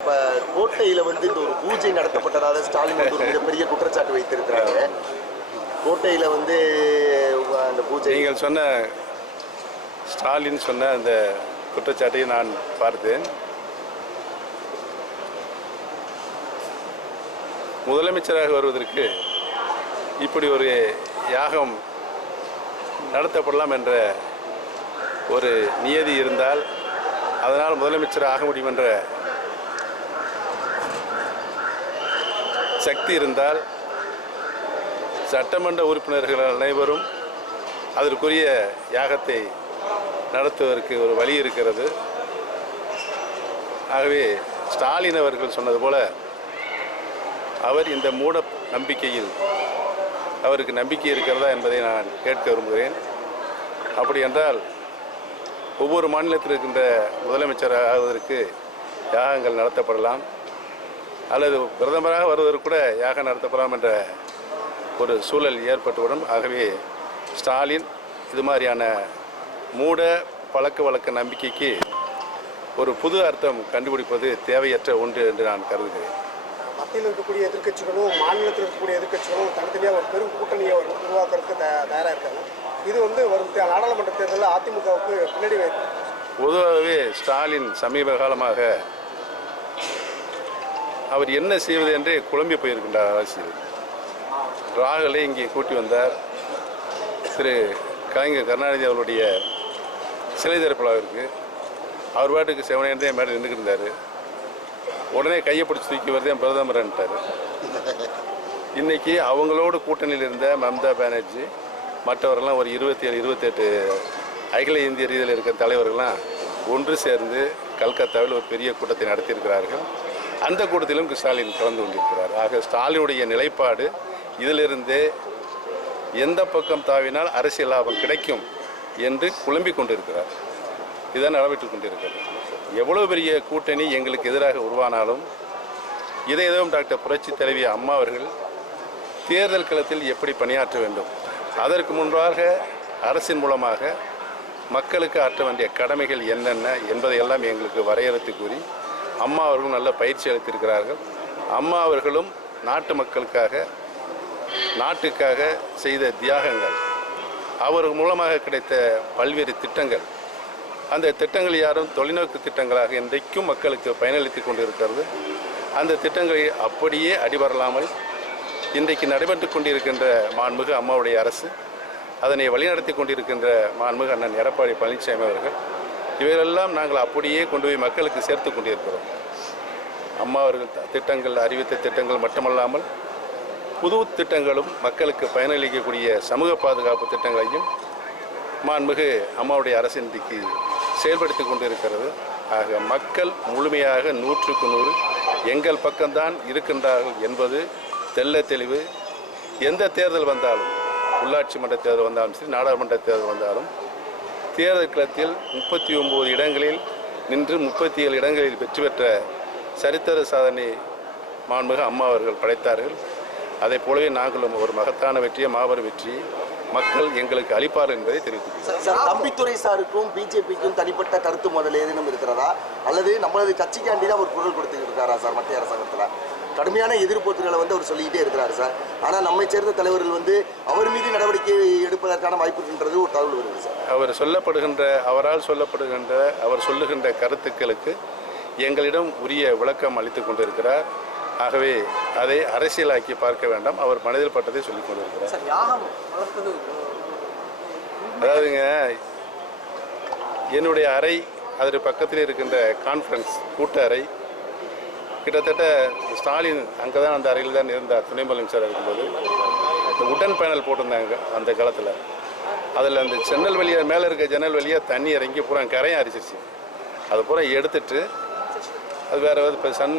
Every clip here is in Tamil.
இப்போ கோட்டையில் வந்து இந்த ஒரு பூஜை நடத்தப்பட்டதாக ஸ்டாலின் வந்து ஒரு மிகப்பெரிய குற்றச்சாட்டு வைத்திருக்கிறாங்க கோட்டையில் வந்து அந்த பூஜை நீங்கள் சொன்ன ஸ்டாலின் சொன்ன அந்த குற்றச்சாட்டை நான் பார்த்தேன். முதலமைச்சராக வருவதற்கு இப்படி ஒரு யாகம் நடத்தப்படலாம் என்ற ஒரு நியதி இருந்தால் அதனால் முதலமைச்சர் ஆக முடியும் என்ற சக்தி இருந்தால் சட்டமன்ற உறுப்பினர்கள் அனைவரும் அதற்குரிய யாகத்தை நடத்துவதற்கு ஒரு வழி இருக்கிறது. ஆகவே ஸ்டாலின் அவர்கள் சொன்னது போல அவர் இந்த மூட நம்பிக்கையில் அவருக்கு நம்பிக்கை இருக்கிறதா என்பதை நான் கேட்க விரும்புகிறேன். அப்படி என்றால் ஒவ்வொரு மாநிலத்தில் இருக்கின்ற முதலமைச்சர் ஆவதற்கு யாகங்கள் நடத்தப்படலாம். அல்லது பிரதமராக வருவதற்கு கூட யாகம் நடத்தப்படலாம் என்ற ஒரு சூழல் ஏற்பட்டுவிடும். ஆகவே ஸ்டாலின் இது மாதிரியான மூட பழக்க வழக்க நம்பிக்கைக்கு ஒரு புது அர்த்தம் கண்டுபிடிப்பது தேவையற்ற ஒன்று என்று நான் கருதுகிறேன். மத்தியில் இருக்கக்கூடிய எதிர்க்கட்சிகளும் மாநிலத்தில் இருக்கக்கூடிய எதிர்க்கட்சிகளும் தனித்தனியாக ஒரு பெரும் கூட்டணியை உருவாக்குறதுக்கு தயா- தயாரா இருக்காங்க. இது வந்து வரும் நாடாளுமன்ற தேர்தலில் அதிமுகவுக்கு பின்னாடி பொதுவாகவே ஸ்டாலின் சமீப காலமாக அவர் என்ன செய்வது என்றே குழம்பி போயிருக்கின்றார் அரசியல். ராகுலை இங்கே கூட்டி வந்தார். திரு கலைஞர் கருணாநிதி அவருடைய சிலை திறப்பலாவிற்கு அவர் பாட்டுக்கு செவனே மேலே நின்றுக்கிட்டு இருந்தார் உடனே கையை பிடிச்சி தூக்கி வருதே பிரதமர்ன்ட்டார் இன்றைக்கி அவங்களோடு கூட்டணியில் இருந்த மம்தா பானர்ஜி மற்றவரெல்லாம் ஒரு இருபத்தி ஏழு இருபத்தெட்டு அகில இந்திய ரீதியில் இருக்கிற தலைவர்கள்லாம் ஒன்று சேர்ந்து கல்கத்தாவில் ஒரு பெரிய கூட்டத்தை நடத்தியிருக்கிறார்கள். அந்த கூட்டத்திலும் ஸ்டாலின் கலந்து கொண்டிருக்கிறார். ஆக ஸ்டாலினுடைய நிலைப்பாடு இதிலிருந்தே எந்த பக்கம் தாவினால் அரசியல் லாபம் கிடைக்கும் என்று குழம்பிக் கொண்டிருக்கிறார். இதை நடைபெற்றுக் கொண்டிருக்கிறது. எவ்வளவு பெரிய கூட்டணி எங்களுக்கு எதிராக உருவானாலும் இதை எதுவும் டாக்டர் புரட்சி தலைவி அம்மா அவர்கள் தேர்தல் களத்தில் எப்படி பணியாற்ற வேண்டும்? அதற்கு முன்பாக அரசின் மூலமாக மக்களுக்கு ஆற்ற வேண்டிய கடமைகள் என்னென்ன என்பதையெல்லாம் எங்களுக்கு வரையறுத்து கூறி அம்மா அவர்களும் நல்ல பயிற்சி அளித்திருக்கிறார்கள். அம்மா அவர்களும் நாட்டு மக்களுக்காக நாட்டுக்காக செய்த தியாகங்கள். அவர் மூலமாக கிடைத்த பல்வேறு திட்டங்கள். அந்த திட்டங்கள் யாரும் தொலைநோக்கு திட்டங்களாக இன்றைக்கும் மக்களுக்கு பயனளித்து கொண்டிருக்கிறது. அந்த திட்டங்களை அப்படியே அடிபரலாமல் இன்றைக்கு நடைபெற்று கொண்டிருக்கின்ற மாண்புமிகு அம்மாவுடைய அரசு அதனை வழிநடத்தி கொண்டிருக்கின்ற மாண்புமிகு அண்ணன் எடப்பாடி பழனிசாமி அவர்கள் இவைகளெல்லாம் நாங்கள் அப்படியே கொண்டு போய் மக்களுக்கு சேர்த்து கொண்டிருக்கிறோம். அம்மா அவர்கள் த- திட்டங்கள் அறிவித்த திட்டங்கள் மட்டுமல்லாமல் புது திட்டங்களும் மக்களுக்கு பயனளிக்கக்கூடிய சமூக பாதுகாப்பு திட்டங்களையும் மாண்புமிகு அம்மாவுடைய அரசு இன்றைக்கு செயல்படுத்தி கொண்டிருக்கிறது. ஆக மக்கள் முழுமையாக நூற்றுக்கு நூறு எங்கள் பக்கம்தான் இருக்கின்றார்கள் என்பது தெள்ள தெளிவு. எந்த தேர்தல் வந்தாலும் உள்ளாட்சி மன்ற தேர்தல் வந்தாலும் சரி நாடாளுமன்ற தேர்தல் வந்தாலும் தேர்தல் களத்தில் முப்பத்தி ஒம்பது இடங்களில் நின்று முப்பத்தி ஏழு இடங்களில் வெற்றி பெற்ற சரித்திர சாதனை மாண்புக அம்மா அவர்கள் படைத்தார்கள். அதைப் போலவே நாங்களும் ஒரு மகத்தான வெற்றியை மாபெரும் வெற்றி மக்கள் எங்களுக்கு அளிப்பார் என்பதை தெரிவித்துக் சார், தம்பித்துறை சாருக்கும் பிஜேபிக்கும் தனிப்பட்ட கருத்து முதல் ஏதேனும் இருக்கிறதா? அல்லது நம்மளது கட்சிக்காண்டி தான் ஒரு குரல் கொடுத்துக்கிட்டு இருக்காரா சார் மத்திய அரசாங்கத்தில்? கடுமையான எதிர்ப்புகளை வந்து அவர் சொல்லிக்கிட்டே இருக்கிறாரு சார். ஆனால் நம்மை சேர்ந்த தலைவர்கள் வந்து அவர் மீது நடவடிக்கை எடுப்பதற்கான வாய்ப்பு இருக்கின்றது ஒரு தகவல் வருது சார். அவர் சொல்லப்படுகின்ற அவரால் சொல்லப்படுகின்ற அவர் சொல்லுகின்ற கருத்துக்களுக்கு எங்களிடம் உரிய விளக்கம் அளித்துக் கொண்டிருக்கிறார். ஆகவே அதை அரசியலாக்கி பார்க்க வேண்டாம். அவர் மனதில் பட்டதை சொல்லிக் கொண்டிருக்கிறார். சார் யாகம் வளர்ப்பது அதாவதுங்க என்னுடைய அறை அதற்கு பக்கத்தில் இருக்கின்ற கான்ஃபரன்ஸ் கூட்ட அறை கிட்டத்தட்ட ஸ்டாலின் அங்கே தான் அந்த அறையில் தான் இருந்தார் துணை முதலமைச்சர் இருக்கும்போது. இந்த உடன் பேனல் போட்டிருந்தாங்க அந்த காலத்தில். அதில் அந்த ஜன்னல் வழியாக மேலே இருக்க ஜன்னல் வழியாக தண்ணி இறங்கி பூரா கரையும் அரிச்சிருச்சு. அதை பூரா எடுத்துட்டு அது வேறு இப்போ சன்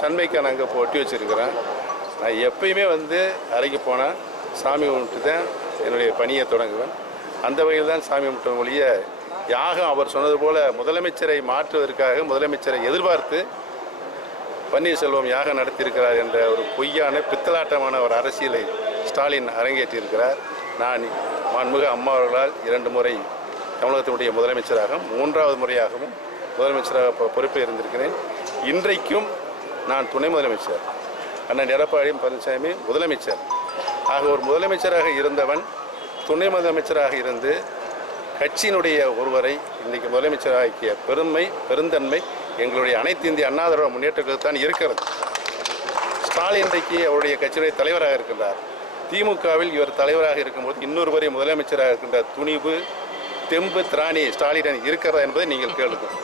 சன்மைக்காக நாங்கள் இப்போ ஒட்டி வச்சுருக்கிறேன். நான் எப்பயுமே வந்து அறைக்கு போனால் சாமி கும்பிட்டு தான் என்னுடைய பணியை தொடங்குவேன். அந்த வகையில் தான் சாமி கும்பிட்ட ஒழிய யாகம் அவர் சொன்னது போல் முதலமைச்சரை மாற்றுவதற்காக முதலமைச்சரை எதிர்பார்த்து பன்னீர்செல்வம் யாகம் நடத்தியிருக்கிறார் என்ற ஒரு பொய்யான பித்தலாட்டமான ஒரு அரசியலை ஸ்டாலின் அரங்கேற்றியிருக்கிறார். நான் மாண்புமிகு அம்மா அவர்களால் இரண்டு முறை தமிழகத்தினுடைய முதலமைச்சராகவும் மூன்றாவது முறையாகவும் முதலமைச்சராக பொ- பொறுப்பில் இருந்திருக்கிறேன். இன்றைக்கும் நான் துணை முதலமைச்சர் அண்ணன் எடப்பாடி பழனிசாமி முதலமைச்சர். ஆக ஒரு முதலமைச்சராக இருந்தவன் துணை முதலமைச்சராக இருந்து கட்சியினுடைய ஒருவரை இன்றைக்கு முதலமைச்சராகிய பெருமை பெருந்தன்மை எங்களுடைய அனைத்து இந்திய அண்ணா திராவிட முன்னேற்றத்துக்கு தான் இருக்கிறது. ஸ்டாலின் இன்றைக்கு அவருடைய கட்சியினுடைய தலைவராக இருக்கின்றார். திமுகவில் இவர் தலைவராக இருக்கும்போது இன்னொரு வரை முதலமைச்சராக இருக்கின்ற துணிவு தெம்பு திராணி ஸ்டாலின் இருக்கிறதா என்பதை நீங்கள் கேளுங்கள்